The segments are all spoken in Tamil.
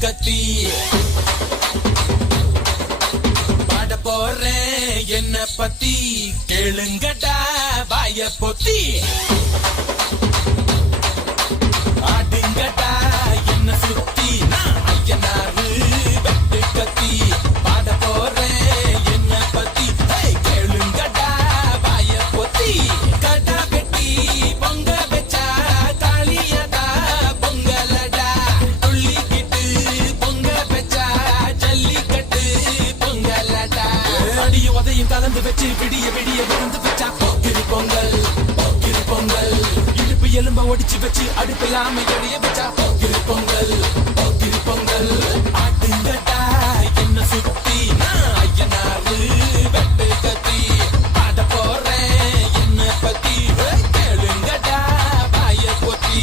கத்தி பாட போறேன் என்ன பத்தி கேளுங்கடா வாய பொத்தி ஆடுங்கடா என்ன சுத்தி நான் ஐயனாரு வெட்டு கத்தி பாட போறேன் என்ன பத்தி கேளுங்கடா வாய பொத்தி கடா வெட்டி பொங்க வச்சா தாலியதா பொங்கலடா துள்ளிக்கிட்டு பொங்க வச்சா ஜல்லிக்கட்டு பொங்கலடா அடியும் உதையும் கலந்து வச்சு விடிய விடிய விழுந்து வச்சா போக்கிரி பொங்கல் போக்கிரி பொங்கல் இடுப்பு எலும்ப ஒடிச்சு வச்சு அடுப்பில்லாம எடைய வச்சா போக்கிரி பொங்கல் போக்கிரி பொங்கல் ஆட்டுங்கடா என்ன சுத்தி நான் ஐயனாரு வெட்டு கத்தி பாட போறேன் என்ன பத்தி கேளுங்கடா வாய பொத்தி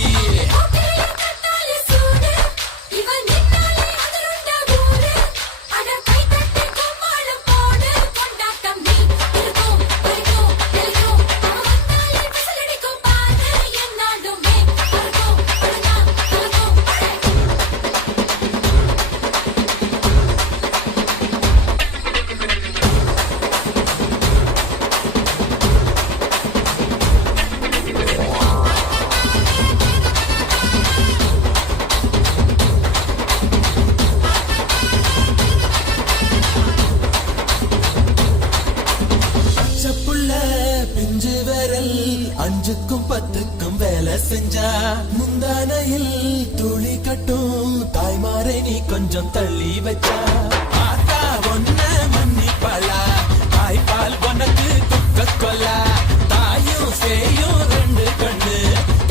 பிஞ்சு விரல் அஞ்சுக்கும் பத்துக்கும் வேலை செஞ்சா முந்தானையில் துளி கட்டும் தாய்மாரை நீ கொஞ்சம் தள்ளி வச்சா ஆத்தா ஒன்ன மன்னிப்பாளா தாய்ப்பால் உனக்கு துக்க கொல்லா தாயும் சேயும் ரெண்டு கண்ணு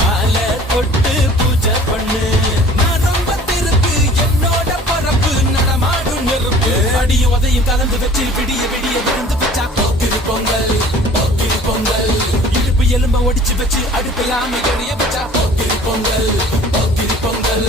கால கொட்டு பூஜை பண்ணு நான் ரொம்ப திருப்பு என்னோட பரப்பு நடமாடும் நெருப்பு அடியும் உதையும் கலந்து வச்சு விடிய விடிய விழுந்து வச்சா போக்கிரி பொங்கல் பொங்கல் இடுப்பு எலும்ப ஒடிச்சு வச்சு அடுப்பில்லாம எரிய வச்சா போக்கிரி பொங்கல் போக்கிரி பொங்கல்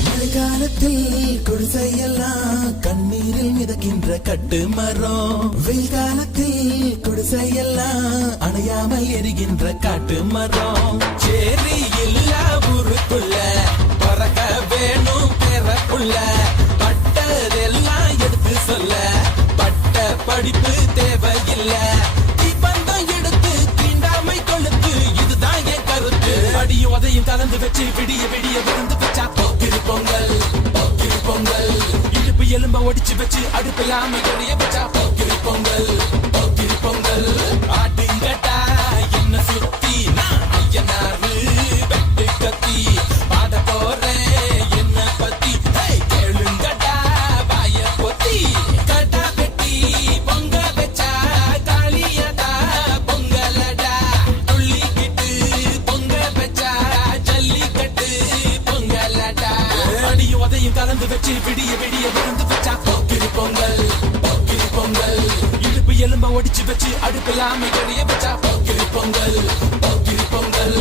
மழைக்காலத்தில் குடிசையெல்லாம் கண்ணீரில் மிதக்கின்ற கட்டு மரம் வெயில் காலத்தில் குடிசையெல்லாம் அணையாமல் எரிகின்ற காட்டு மரம் சேரி இல்லா ஊருக்குள்ள பறக்க வேணும் பெறக்குள்ள பட்டதெல்லாம் எடுத்து சொல்ல பட்ட படிப்பு தேவையில்லை எடுத்து தீண்டாமை கொழுத்து இதுதான் என் கருத்து அடியும் உதையும் கலந்து வச்சு விடிய விடிய விழுந்து வச்சா போக்கிரி பொங்கல் போக்கிரி பொங்கல் இடுப்பு எலும்ப ஒடிச்சு வச்சு அடுப்பில்லாம எடைய வச்சா போக்கிரி பொங்கல் போக்கிரி பொங்கல் ஆட்டுங்கடா என்ன சுத்தி நான் ஐயனாரு வெட்டு கத்தி பாட போறேன் என்ன பத்தி கேளுங்கடா வாய பொத்தி கடா வெட்டி பொங்க வச்சா தாலியதா பொங்கலடா துள்ளிக்கிட்டு பொங்க வச்சா ஜல்லிக்கட்டு பொங்கலடா அடியும் உதையும் கலந்து வச்சு விடிய விடிய விழுந்து வச்சா போக்கிரி பொங்கல் போக்கிரி பொங்கல் இடுப்பு எலும்ப ஒடிச்சு வச்சு அடுப்பில்லாம எரிய வச்சா போக்கிரி பொங்கல் போக்கிரி பொங்கல்